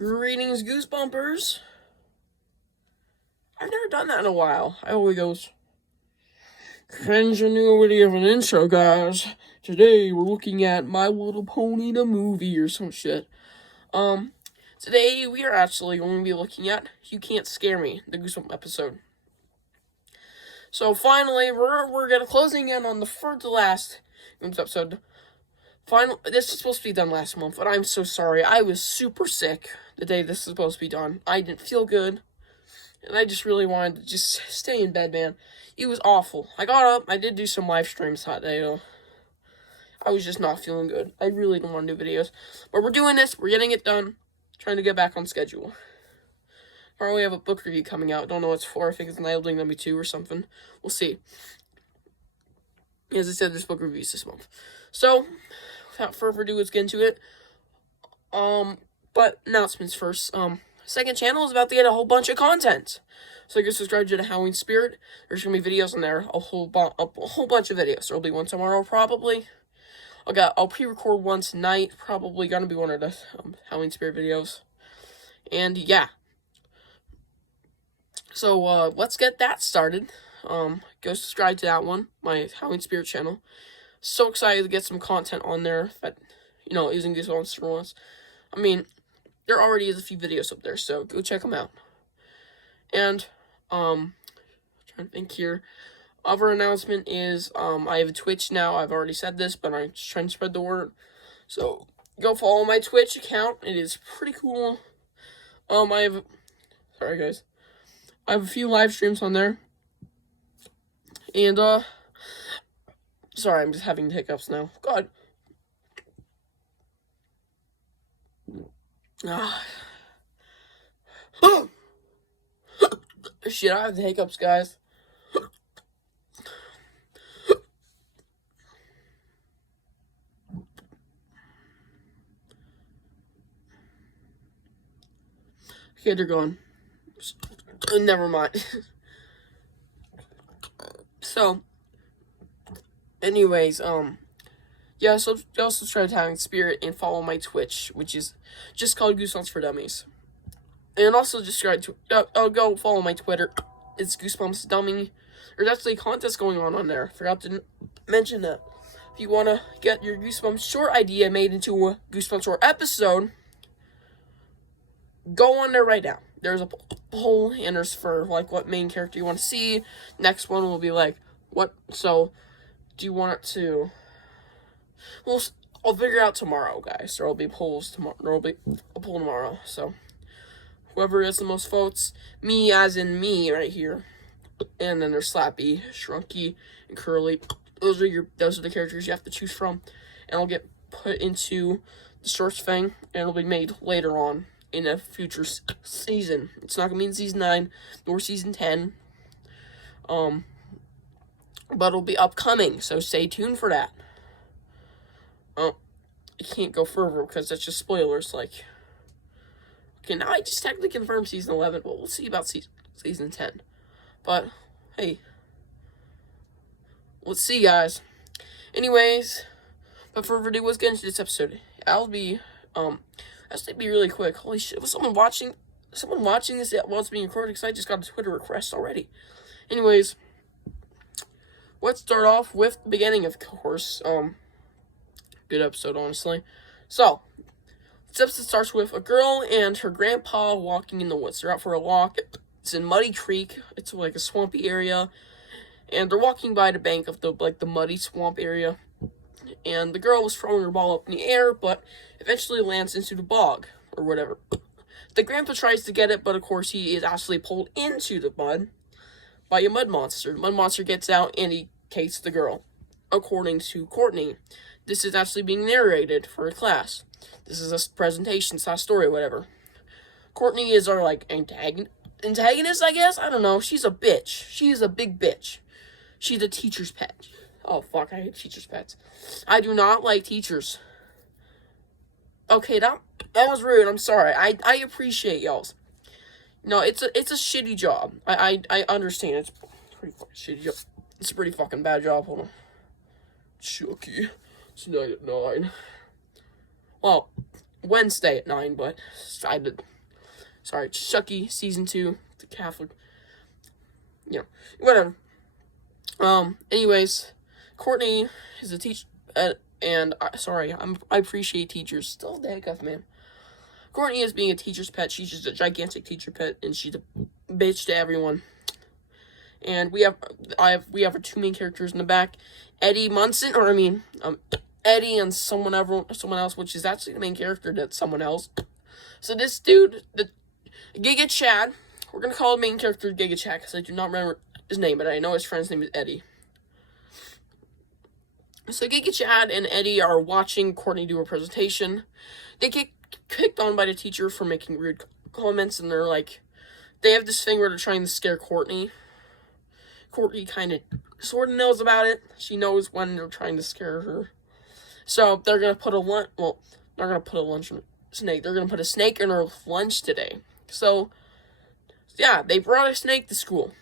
Greetings, Goosebumpers. I've never done that in a while. I always goes, cringe a new video of an intro, guys. Today we're looking at My Little Pony the movie or some shit. Today we are actually going to be looking at You Can't Scare Me, the Goosebumps episode. So finally, we're gonna closing in on the first to last episode. This is supposed to be done last month, but I'm so sorry. I was super sick the day this is supposed to be done. I didn't feel good, and I just really wanted to just stay in bed, man. It was awful. I got up. I did do some live streams that day, though. I was just not feeling good. I really don't want to do videos. But we're doing this. We're getting it done. Trying to get back on schedule. Probably have a book review coming out. Don't know what it's for. I think it's Nightling number 2 or something. We'll see. As I said, there's book reviews this month. So, without further ado, let's get into it. But announcements first. Second channel is about to get a whole bunch of content. So go subscribe to the Halloween Spirit. There's gonna be videos on there. A whole bunch of videos. There'll be one tomorrow probably. I'll pre-record one tonight. Probably gonna be one of the Halloween Spirit videos. And yeah. So let's get that started. Go subscribe to that one, my Halloween Spirit channel. So excited to get some content on there that, isn't Goosebumps for once. I mean, there already is a few videos up there, so go check them out. And, trying to think here. Other announcement is, I have a Twitch now. I've already said this, but I'm just trying to spread the word. So, go follow my Twitch account. It is pretty cool. Sorry guys. I have a few live streams on there. And, sorry, I'm just having hiccups now. God. Oh! Shit, I have the hiccups, guys. Okay, they're gone. Never mind. So, anyways, yeah, so go subscribe to Halloween Spirit and follow my Twitch, which is just called Goosebumps for Dummies. And also just go follow my Twitter. It's Goosebumps Dummy. There's actually a contest going on there. Forgot to mention that. If you want to get your Goosebumps short idea made into a Goosebumps short episode, go on there right now. There's a poll, and there's for, what main character you want to see. Next one will be, what, so, do you want it to, well, I'll figure it out tomorrow, guys. There will be polls tomorrow. There will be a poll tomorrow, so, whoever has the most votes, me as in me right here, and then there's Slappy, Shrunky, and Curly. Those are the characters you have to choose from, and it'll get put into the shorts thing, and it'll be made later on in a future season. It's not gonna be in season 9 nor season 10, but it'll be upcoming, so stay tuned for that. I can't go further because that's just spoilers. Okay, now I just technically confirmed season 11, but we'll see about season 10. But hey, let's see, guys. Anyways, but for further ado, let's get into this episode. I'll be really quick. Holy shit, was someone watching this while it's being recorded? Because I just got a Twitter request already. Anyways, let's start off with the beginning, of course. Good episode, honestly. So, this episode starts with a girl and her grandpa walking in the woods. They're out for a walk. It's in Muddy Creek. It's like a swampy area. And they're walking by the bank of the muddy swamp area. And the girl was throwing her ball up in the air, but eventually lands into the bog, or whatever. The grandpa tries to get it, but of course he is actually pulled into the mud by a mud monster. The mud monster gets out and he takes the girl. According to Courtney, this is actually being narrated for a class. This is a presentation, it's not a story, whatever. Courtney is our, antagonist, I guess? I don't know. She's a bitch. She's a big bitch. She's a teacher's pet. Oh, fuck, I hate teacher's pets. I do not like teachers. Okay, that was rude. I'm sorry. I appreciate y'all's. No, it's a shitty job. I understand. It's a pretty fucking shitty job. It's a pretty fucking bad job. Hold on. Chucky. It's night at 9. Well, Wednesday at 9, but I did. Sorry, Chucky season 2, the Catholic. Whatever. Anyways, Courtney is a teacher, and I appreciate teachers. Still the heck of man. Courtney is being a teacher's pet. She's just a gigantic teacher pet, and she's a bitch to everyone. And we have our two main characters in the back, Eddie Munson, Eddie and someone else, which is actually the main character. That's someone else. So this dude, the Giga Chad, we're gonna call the main character Giga Chad because I do not remember his name, but I know his friend's name is Eddie. So Giga Chad and Eddie are watching Courtney do a presentation. They get kicked on by the teacher for making rude comments, and they have this thing where they're trying to scare Courtney. Courtney kind of sort of knows about it. She knows when they're trying to scare her. So they're gonna put they're gonna put a snake. They're gonna put a snake in her lunch today. So yeah, they brought a snake to school.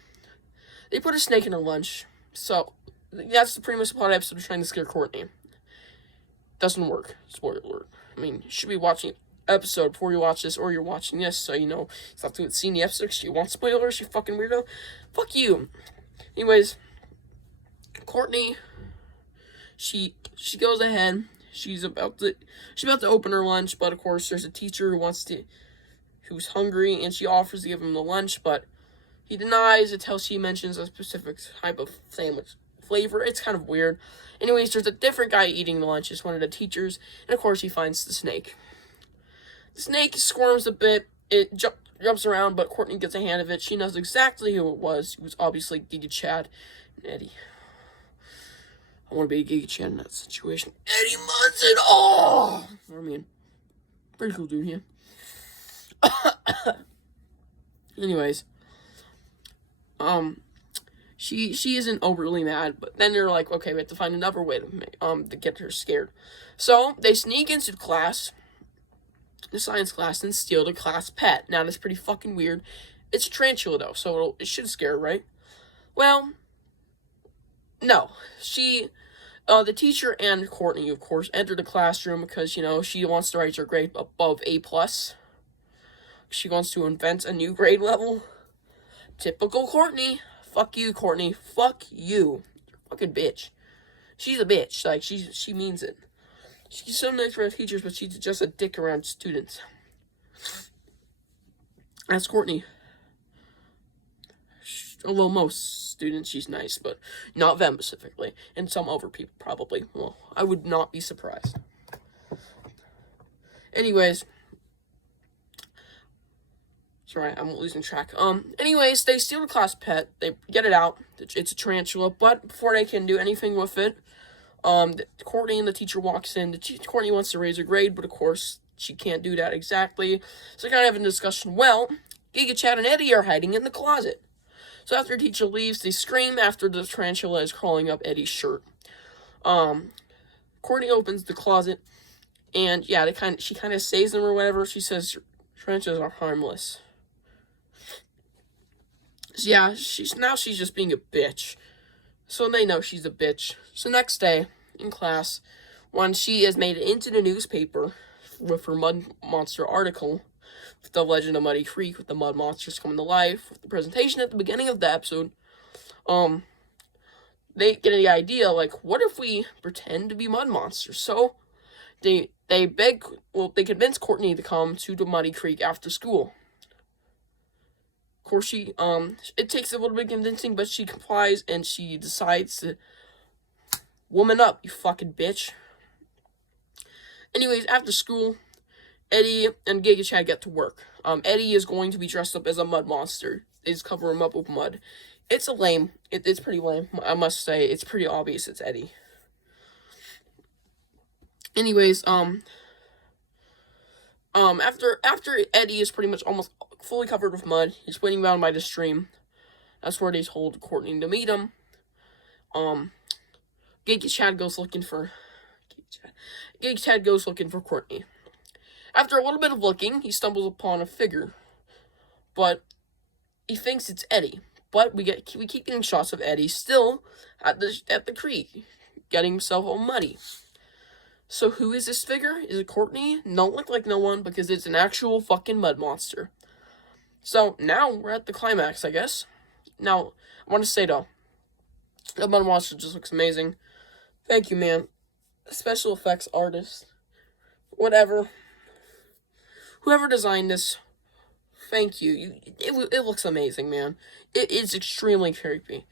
They put a snake in her lunch. So that's pretty much the plot episode of trying to scare Courtney. Doesn't work. Spoiler alert. You should be watching episode before you watch this, or you're watching this, so you have to see the episode because you want spoilers, you fucking weirdo. Fuck you. Anyways, Courtney, she goes ahead. She's about to open her lunch, but of course there's a teacher who's hungry, and she offers to give him the lunch, but he denies until she mentions a specific type of sandwich flavor. It's kind of weird. Anyways, there's a different guy eating the lunch. It's one of the teachers, and of course he finds the snake. The snake squirms a bit. It jumps around, but Courtney gets a hand of it. She knows exactly who it was. It was obviously Giga Chad and Eddie. I want to be a Giga Chad in that situation. Eddie Munson! Oh! Pretty cool dude here. Anyways. She isn't overly mad, but then they're like, okay, we have to find another way to get her scared. So, they sneak into the science class, and steal the class pet. Now, that's pretty fucking weird. It's a tarantula, though, so it should scare her, right? Well, no. The teacher and Courtney, of course, enter the classroom because, she wants to write her grade above A+. She wants to invent a new grade level. Typical Courtney. Fuck you, Courtney. Fuck you. Fucking bitch. She's a bitch. She means it. She's so nice around teachers, but she's just a dick around students. That's Courtney. Although most students, she's nice, but not them specifically. And some other people, probably. Well, I would not be surprised. Anyways. Sorry, I'm losing track. Anyways, they steal the class pet. They get it out. It's a tarantula, but before they can do anything with it, Courtney and the teacher walks in. Courtney wants to raise her grade, but of course, she can't do that exactly. So they kind of have a discussion. Well, Giga Chad and Eddie are hiding in the closet. So after the teacher leaves, they scream after the tarantula is crawling up Eddie's shirt. Courtney opens the closet, and yeah, she kind of saves them or whatever. She says tarantulas are harmless. So yeah, she's just being a bitch. So they know she's a bitch. So next day, in class, when she is made it into the newspaper with her Mud Monster article, with the legend of Muddy Creek, with the Mud Monsters coming to life, with the presentation at the beginning of the episode, they get the idea, what if we pretend to be Mud Monsters? So, they convince Courtney to come to the Muddy Creek after school. Of course, it takes a little bit of convincing, but she complies, and she decides to woman up, you fucking bitch. Anyways, after school, Eddie and Giga Chad get to work. Eddie is going to be dressed up as a mud monster. They just cover him up with mud. It's lame. It's pretty lame, I must say. It's pretty obvious it's Eddie. Anyways, after Eddie is pretty much almost fully covered with mud, he's waiting down by the stream. That's where they told Courtney to meet him. Giga Chad goes looking for Courtney. After a little bit of looking, he stumbles upon a figure, but he thinks it's Eddie. But we keep getting shots of Eddie still at the creek, getting himself all muddy. So who is this figure? Is it Courtney? Don't look like no one because it's an actual fucking mud monster. So now we're at the climax, I guess. Now, I want to say though, the mud monster just looks amazing. Thank you, man. Special effects artist. Whatever. Whoever designed this, thank you. It looks amazing, man. It is extremely creepy.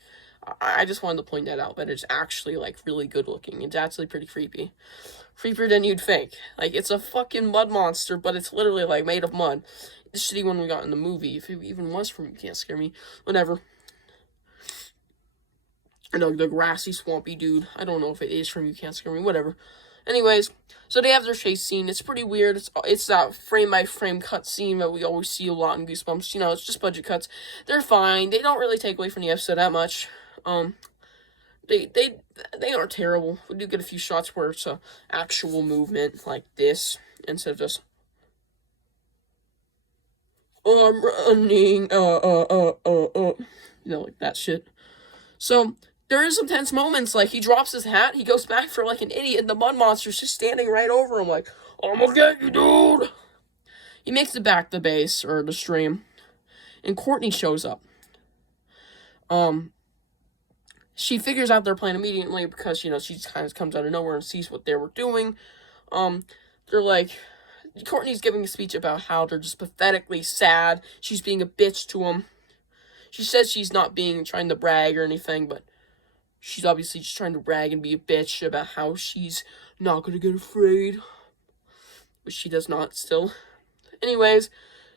I just wanted to point that out, but it's actually, like, really good looking. It's actually pretty creepy. Creepier than you'd think. Like, it's a fucking mud monster, but it's literally, like, made of mud. The shitty one we got in the movie, if it even was from You Can't Scare Me. Whatever. The grassy, swampy dude. I don't know if it is from You Can't Scare Me. Whatever. Anyways, so they have their chase scene. It's pretty weird. It's that frame-by-frame cut scene that we always see a lot in Goosebumps. You know, it's just budget cuts. They're fine. They don't really take away from the episode that much. They aren't terrible. We do get a few shots where it's a actual movement like this instead of just I'm running, like that shit. So there is some tense moments, like he drops his hat, he goes back for like an idiot, and the mud monster's just standing right over him, like I'm gonna get you, dude. He makes it back to the base or the stream, and Courtney shows up. She figures out their plan immediately because, you know, she just kind of comes out of nowhere and sees what they were doing. They're like, Courtney's giving a speech about how they're just pathetically sad. She's being a bitch to them. She says she's not trying to brag or anything, but she's obviously just trying to brag and be a bitch about how she's not going to get afraid. But she does not still. Anyways,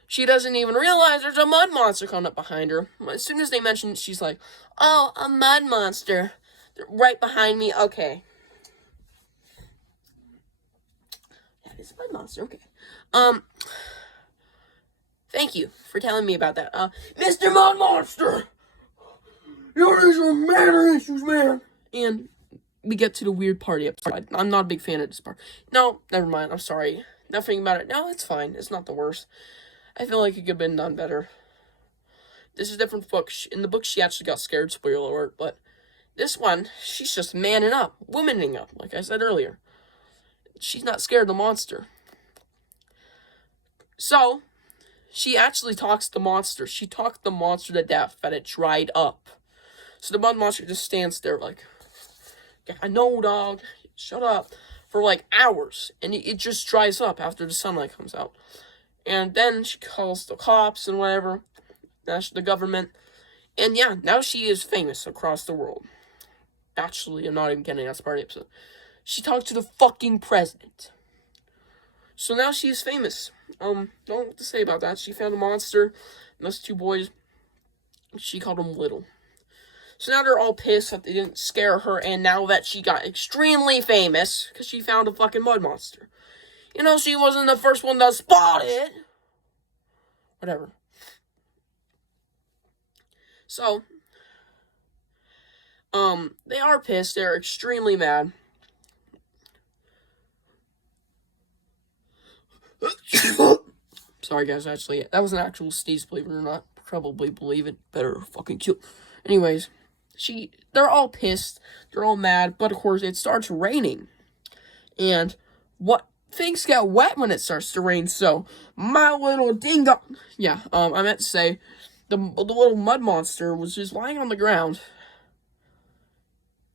she doesn't even realize there's a mud monster coming up behind her. As soon as they mention it, she's like, oh, a mud monster. They're right behind me. Okay. That is a mud monster. Okay. Thank you for telling me about that. Mr. Mud Monster! You're some matter issues, man! And we get to the weird party episode. I'm not a big fan of this part. No, never mind. I'm sorry. Nothing about it. No, it's fine. It's not the worst. I feel like it could have been done better. This is a different book. In the book, she actually got scared, spoiler alert, but this one, she's just manning up, womaning up, like I said earlier. She's not scared of the monster. So, she actually talks to the monster. She talked the monster to death, and it dried up. So the mud monster just stands there like, I know, dog, shut up, for like hours, and it just dries up after the sunlight comes out. And then she calls the cops and whatever, the government, and yeah, now she is famous across the world. Actually, I'm not even kidding, that's part of the episode. She talked to the fucking president. So now she is famous. Don't know what to say about that. She found a monster, and those two boys, she called them little. So now they're all pissed that they didn't scare her, and now that she got extremely famous, because she found a fucking mud monster. You know, she wasn't the first one to spot it. Whatever. So, they are pissed. They're extremely mad. Sorry, guys, actually, that was an actual sneeze, believe it or not. Probably believe it. Better fucking kill. Anyways, they're all pissed. They're all mad. But, of course, it starts raining. And things get wet when it starts to rain. So, my little dingo... Yeah, I meant to say, the little mud monster was just lying on the ground.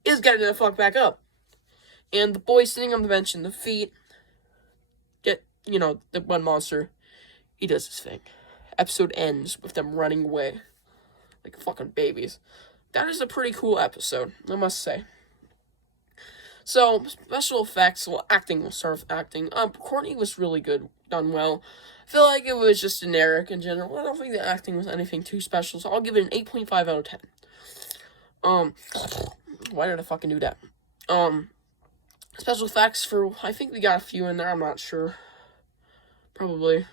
Is getting the fuck back up. And the boy sitting on the bench in the feet... the mud monster, he does his thing. Episode ends with them running away. Like fucking babies. That is a pretty cool episode, I must say. So, special effects, acting, we'll start with acting. Courtney was really good, done well. I feel like it was just generic in general. I don't think the acting was anything too special, so I'll give it an 8.5 out of 10. Why did I fucking do that? Special effects I think we got a few in there, I'm not sure. Probably.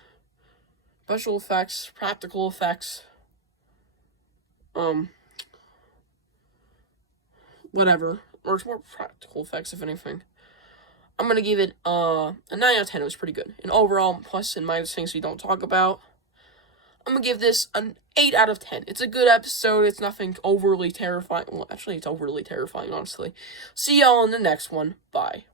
Special effects, practical effects. Whatever. Or it's more practical effects, if anything. I'm gonna give it a 9 out of 10. It was pretty good. And overall, plus and minus things we don't talk about, I'm gonna give this an 8 out of 10. It's a good episode. It's nothing overly terrifying. Well, actually, it's overly terrifying, honestly. See y'all in the next one. Bye.